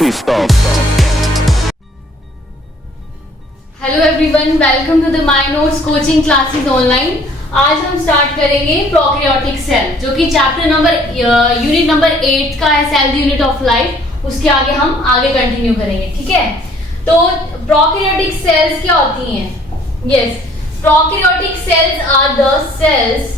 stop. Hello everyone, welcome to the my notes coaching classes online. आज हम start करेंगे prokaryotic cell, जो कि चैप्टर नंबर यूनिट नंबर 8 का है, cell the unit of life. उसके आगे हम कंटिन्यू करेंगे, ठीक है। तो प्रोकैरियोटिक सेल्स क्या होती हैं? Yes, prokaryotic cells are the cells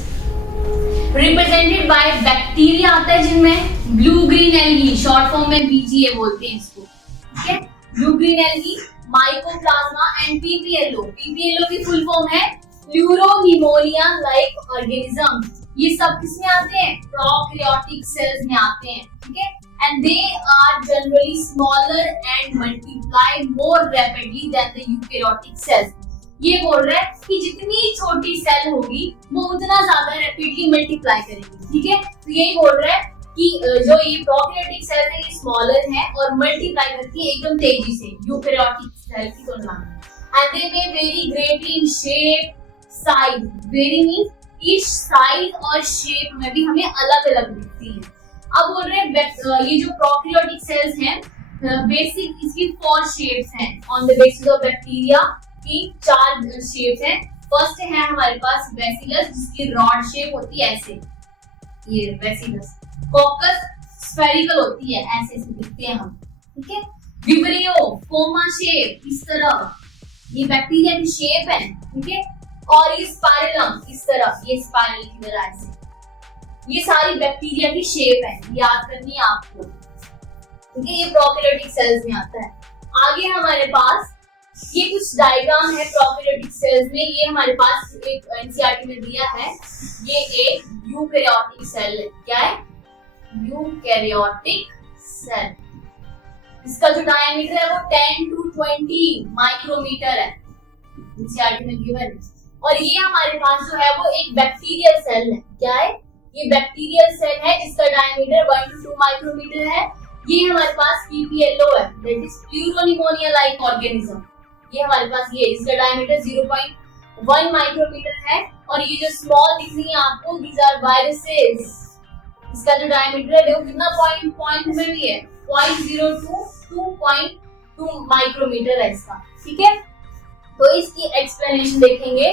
represented by bacteria आता है, जिनमें blue green algae, short form में बीजीए बोलते हैं इसको, ठीक है। Blue green algae, mycoplasma and PPLO. PPLO की फुल फॉर्म है प्लूरोनिमोनिया लाइक ऑर्गेनिज्म। ये सब किसमें आते हैं? प्रोकैरियोटिक सेल्स में आते हैं, ठीक है। And they are generally smaller and multiply more rapidly than the eukaryotic cells. ये बोल रहा है कि जितनी छोटी सेल होगी वो उतना ज्यादा रैपिडली मल्टीप्लाई करेगी, ठीक है। तो यही बोल रहा है कि जो ये प्रोकैरियोटिक सेल है ये स्मॉलर है और मल्टीप्लाई करती है एकदम तेजी से यूकैरियोटिक सेल की तुलना में। And they may very greatly in shape, size. Very means इस साइज और शेप में भी हमें अलग अलग दिखती है। अब बोल रहे हैं ये जो प्रोकैरियोटिक सेल्स हैं, बेसिक इसकी 4 शेप्स हैं on the basis of bacteria की। 4 शेप्स हैं। फर्स्ट है हमारे पास बेसिलस, जिसकी रॉड शेप होती है ऐसे, ये बेसिलस। कोकस स्फेरिकल होती है, ऐसे ऐसे दिखते हैं हम, ठीक है। विब्रियो कोमा शेप, इस तरह, ये बैक्टीरिया की शेप है, ठीक है। और ये स्पाइरलम, इस तरह, ये स्पाइरल की तरह ऐसे। ये सारी बैक्टीरिया की शेप है, याद करनी है आपको, ठीक है। ये प्रोकैरियोटिक सेल्स में आता है। आगे हमारे पास ये कुछ डायग्राम है प्रोकैरियोटिक सेल्स में। ये हमारे पास एक एनसीईआरटी में दिया है। ये एक यूकैरियोटिक सेल है। क्या है? Eukaryotic cell. इसका जो डायमीटर है वो 10 to 20 माइक्रोमीटर है, एनसीईआरटी में गिवन है। और ये हमारे पास जो है वो एक बैक्टीरियल सेल है। क्या है? ये बैक्टीरियल सेल है जिसका डायमीटर 1 to 2 माइक्रोमीटर है। ये हमारे पास पीपीएलओ है, that is pleuropneumonia like organism. ये हमारे पास ये इसका डायमीटर 0.1 माइक्रोमीटर है। और ये जो स्मॉल दिख रही है आपको, दीज आर वायरसेस। इसका जो डायमीटर है देखो कितना पॉइंट में भी है, 0.02 2.2 माइक्रोमीटर है इसका, ठीक है। तो इसकी एक्सप्लेनेशन देखेंगे।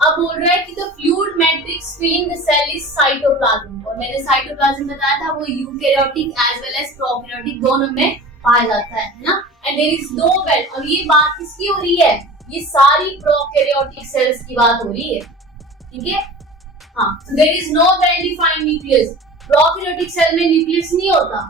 अब बोल रहा है कि the fluid matrix filling the cell is cytoplasm. और मैंने साइटोप्लाज्म बताया था, वो eukaryotic as well as prokaryotic दोनों में पाया जाता है ना। And there is no well. अब ये बात किसकी हो रही है? ये सारी प्रोकैरियोटिक सेल्स की बात हो रही है, ठीक है। हाँ, so there is no well defined nucleus। Prokaryotic cell में न्यूक्लियस नहीं होता।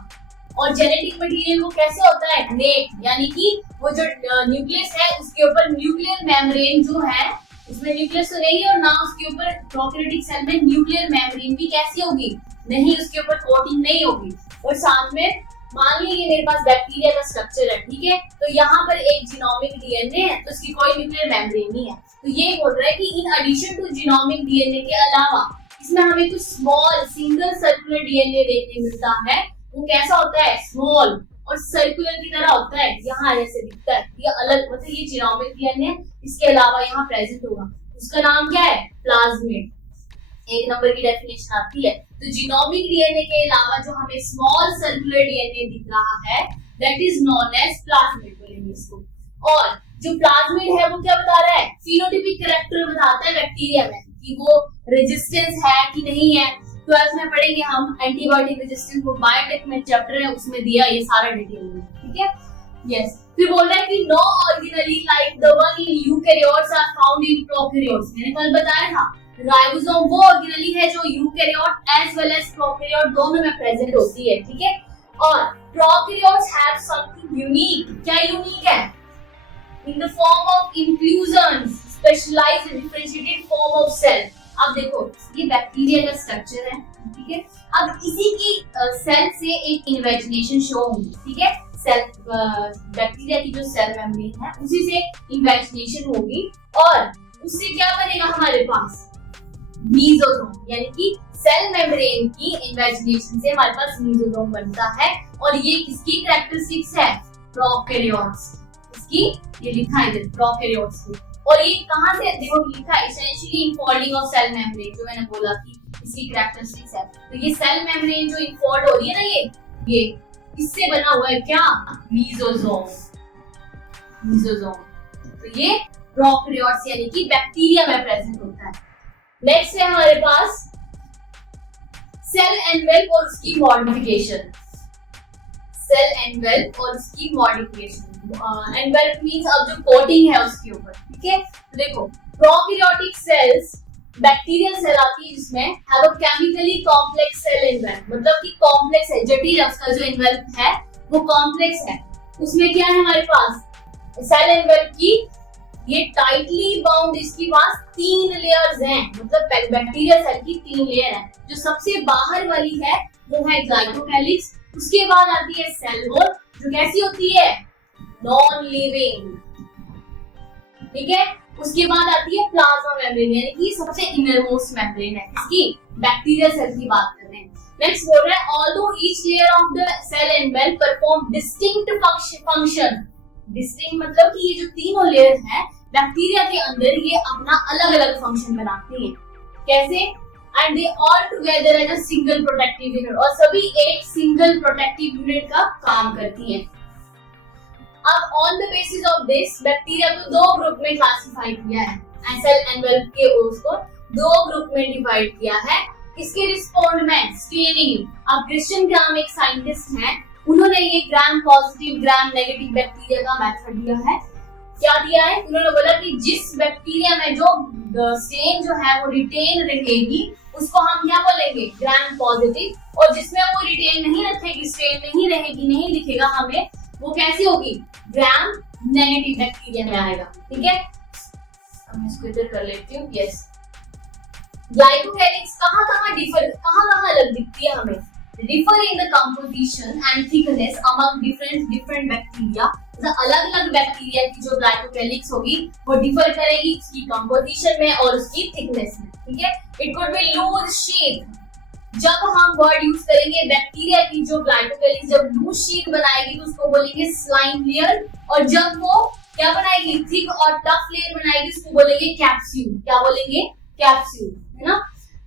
और जेनेटिक मटेरियल वो कैसे होता है? नेक, यानी कि वो जो न्यूक्लियस है उसके ऊपर न्यूक्लियर मेम्ब्रेन जो है, उसमें न्यूक्लियस तो नहीं है, और ना उसके ऊपर प्रोकैरियोटिक सेल में न्यूक्लियर मेम्ब्रेन भी कैसी होगी? नहीं, उसके ऊपर कोटिंग नहीं होगी। और साथ में मान लीजिए मेरे पास बैक्टीरिया का स्ट्रक्चर है, ठीक है। तो यहाँ पर एक जीनोमिक डीएनए है, तो उसकी कोई न्यूक्लियर मेम्ब्रेन नहीं है। तो ये बोल रहा है कि in addition to genomic DNA के अलावा इसमें हमें कुछ स्मॉल सिंगल सर्कुलर डीएनए देखने मिलता है। वो कैसा होता है? स्मॉल और सर्कुलर की तरह होता है, यहाँ जैसे दिखता है। ये अलग, मतलब ये जीनोमिक डीएनए इसके अलावा यहाँ प्रेजेंट होगा। उसका नाम क्या है? प्लाज्मिड। 1 नंबर की डेफिनेशन आती है। तो जीनोमिक डीएनए के अलावा जो हमें स्मॉल सर्कुलर डीएनए दिख रहा है, that is known as plasmid बोलेंगे इसको। और जो प्लाज्मिड है वो क्या बता रहा है? फिनोटाइपिक कैरेक्टर बताता है बैक्टीरिया में कि वो रेजिस्टेंस है कि नहीं है। 12th में पढ़ेंगे हम एंटीबायोटिक रेजिस्टेंस, वो बायोटेक में चैप्टर है, उसमें दिया ये सारा डिटेल, ठीक है। यस, फिर बोल रहा है कि no organelle like the one in eukaryotes are found in prokaryotes. मैंने कल बताया था राइबोसोम वो ऑर्गेनेली है जो eukaryote as well as prokaryote दोनों में प्रेजेंट होती है, ठीक है। और प्रोकैरियोट्स हैव समथिंग यूनिक। क्या यूनिक है? In the form of inclusions, specialized differentiated form of cell. अब देखो, ये बैक्टीरिया का स्ट्रक्चर है, ठीक है। अब इसी की सेल से एक इन्वेजिनेशन शो होगी, ठीक है। सेल बैक्टीरिया की जो सेल मेम्ब्रेन है उसी से इन्वेजिनेशन होगी, और उससे क्या बनेगा हमारे पास? मीजोसोम। यानी कि सेल मेम्ब्रेन की इन्वेजिनेशन से हमारे पास मीजोसोम बनता है। और ये किसकी कैरेक्टरिस्टिक्स है? प्रोकैरियोट्स। इसकी ये लिखा है प्रोकैरियोट्स की। और ये कहां से देखो लिखा है? Essentially infolding of cell membrane, जो मैंने बोला कि इसकी कैरेक्टरिस्टिक्स है। तो ये सेल मेम्ब्रेन जो इनफोल्ड हो रही है ना, ये इससे बना हुआ है क्या, मीजोजोम। तो ये प्रोकैरियोट्स यानी कि बैक्टीरिया में प्रेजेंट होता है। नेक्स्ट है हमारे पास सेल एनवेल्प और उसकी मॉडिफिकेशन। एनवेल्प मींस अब जो कोटिंग है उसके ऊपर, ठीक है। देखो प्रोकैरियोटिक सेल्स बैक्टीरियल सेल आती है जिसमें have a chemically complex cell envelope, मतलब कि कॉम्प्लेक्स है, जटिल उसका जो एनवेल्प है वो कॉम्प्लेक्स है। उसमें क्या है हमारे पास सेल एनवेल्प की, ये टाइटली बाउंड, इसके पास 3 लेयर्स हैं, मतलब बैक्टीरियल सेल की 3 लेयर है। जो सबसे बाहर वाली है वो है ग्लाइकोकैलिक्स, उसके बाद आती है सेल वॉल जो कैसी होती है, नॉन लिविंग, ठीक है। उसके बाद आती है प्लाज्मा मेम्ब्रेन यानी कि सबसे इनरमोस्ट मेम्ब्रेन है इसकी, बैक्टीरियल सेल की बात कर रहे हैं। नेक्स्ट बोल रहा है although each layer of the cell envelope perform distinct function. Distinct मतलब कि ये जो तीनों लेयर है बैक्टीरिया के अंदर ये अपना अलग अलग फंक्शन बनाते हैं। कैसे, and they all together as a single protective unit, और सभी एक सिंगल प्रोटेक्टिव यूनिट का काम करती हैं। अब on the basis of this bacteria को 2 ग्रुप में क्लासिफाई किया है, सेल एनवेल्प के उसको 2 ग्रुप में डिवाइड किया है। इसके रिस्पोंड में स्क्रीनिंग, अब क्रिश्चियन ग्राम एक साइंटिस्ट हैं, उन्होंने ये gram positive gram negative bacteria का मेथड दिया है। क्या दिया है, उन्होंने बोला कि जिस बैक्टीरिया में जो स्ट्रेन जो है वो रिटेन रहेगी उसको हम क्या बोलेंगे, ग्राम पॉजिटिव, और जिसमें वो रिटेन नहीं रखेगी, स्ट्रेन नहीं रहेगी, नहीं दिखेगा हमें, वो कैसी होगी, ग्राम नेगेटिव बैक्टीरिया में आएगा, ठीक है। अब मैं इसको इधर कर लेती हूँ, यस। ग्लाइकोकैलिक्स कहाँ अलग दिखती है हमें, differ in the composition and thickness among different bacteria। अलग-अलग बैक्टीरिया की जो ग्लाइकोकैलिक्स होगी वो डिफर करेगी उसकी कंपोजिशन में और उसकी थिकनेस में, ठीक है। It could be loose sheet, जब हम वर्ड यूज करेंगे बैक्टीरिया की जो ग्लाइकोकैलिक्स जब लूज शीट बनाएगी तो उसको बोलेंगे स्लाइम लेयर, और जब वो क्या बनाएगी, थिक और टफ लेयर बनाएगी उसको बोलेंगे कैप्सूल। क्या बोलेंगे, कैप्सूल, है ना।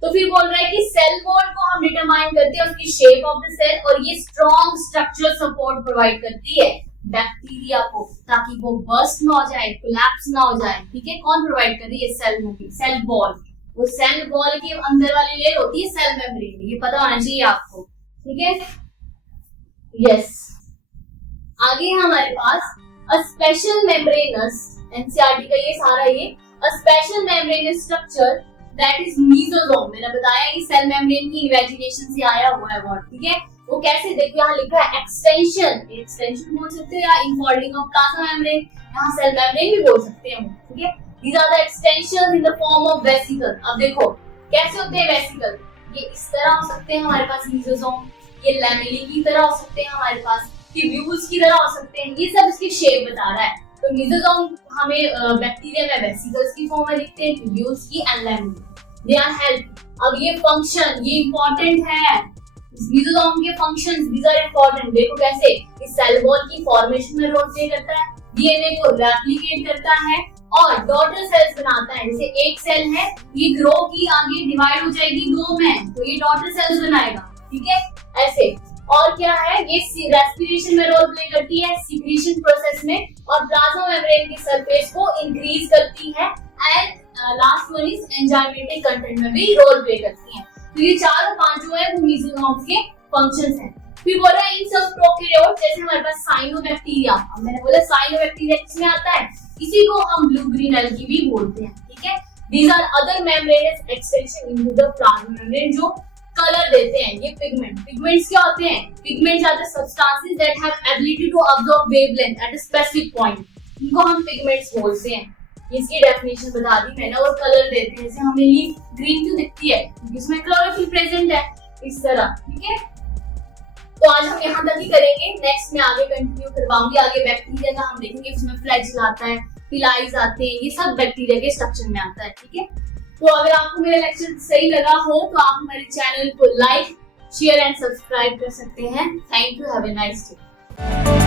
तो फिर बोल रहा है कि सेल वॉल को हम डिटरमाइन करते हैं उसकी शेप ऑफ द सेल, और ये स्ट्रॉन्ग स्ट्रक्चरल सपोर्ट प्रोवाइड करती है बैक्टीरिया को ताकि वो बर्स्ट ना हो जाए, कोलैप्स ना हो जाए, ठीक है। कौन प्रोवाइड कर रही है, सेल मेम्ब्रेन, सेल वॉल। वो सेल वॉल के अंदर वाली लेयर होती है सेल मेम्ब्रेन, ये पता होना चाहिए आपको, ठीक है, यस। आगे है हमारे पास अ स्पेशल मेम्ब्रेनस, एनसीईआरटी का ये सारा ये a special membranous structure that is mesosome. मैंने बताया कि सेल मेम्ब्रेन की इन्वेजिनेशन से आया हुआ है वर्ड, ठीक है। वो कैसे, देखो यहाँ लिखा है एक्सटेंशन बोल सकते हो या इनफोल्डिंग ऑफ प्लाज्मा मेम्ब्रेन, यहाँ सेल मेम्ब्रेन भी बोल सकते हैं, ठीक है। These are the extensions in the form of vesicle। अब देखो कैसे होते हैं वेसिकल, ये इस तरह हो सकते हैं हमारे पास मीजोसोम, ये लैमेली की तरह हो सकते हैं हमारे पास, ट्यूब्यूल्स की तरह हो सकते हैं, ये सब इसकी शेप बता रहा है। तो मीजोसोम हमें बैक्टीरिया में वेसिकल्स की फॉर्म में दिखते हैं, ट्यूब्यूल्स की and lamellae. They are help. अब ये फंक्शन ये इंपॉर्टेंट है, मीजोसोम के फंक्शंस दीस आर इंपॉर्टेंट। देखो कैसे इस सेल वॉल की फॉर्मेशन में रोल प्ले करता है, डीएनए को रेप्लिकेट करता है और डॉटर सेल्स बनाता है। जैसे एक सेल है ये ग्रो की आगे डिवाइड हो जाएगी 2 में, तो ये डॉटर सेल्स बनाएगा, ठीक है, ऐसे। और क्या है, ये रेस्पिरेशन में रोल प्ले करती है, सिक्रीशन प्रोसेस में, और प्लाज्मा मेम्ब्रेन की सरफेस को इंक्रीज करती है, and last one is enzymatic content में भी रोल प्ले करती है। तो ये 4 और 5 जो है वो मीजोसोम्स के फंक्शंस हैं। फिर बोल रहा है इन सब प्रोकैरियोट्स जैसे हमारे पास साइनोबैक्टीरिया, अब मैंने बोला साइनोबैक्टीरिया किसमें आता है, इसी को हम ब्लू ग्रीन एल्गी भी बोलते हैं, ठीक है। These are other membranous extension into the plasma membrane जो कलर देते हैं। ये पिगमेंट्स क्या होते हैं, pigments are the substances that have ability to absorb wavelength at a specific point, इनको हम पिगमेंट्स बोलते हैं। इसकी डेफिनेशन बता दी मैंने, और कलर देते हैं, जैसे हमें लीफ ग्रीन क्यों दिखती है, क्योंकि इसमें क्लोरोफिल प्रेजेंट है, इस तरह, ठीक है। तो आज हम यहाँ तक ही करेंगे, नेक्स्ट में आगे कंटिन्यू करवाऊंगी। आगे बैक्टीरिया का हम देखेंगे, उसमें फ्लैजेल आता है, पिलाइज आते हैं, ये सब बैक्टीरिया के स्ट्रक्चर में आता है, ठीक है। तो अगर आपको मेरा लेक्चर सही लगा हो तो आप हमारे चैनल को लाइक, शेयर एंड सब्सक्राइब कर सकते हैं। Thank you, have a nice day.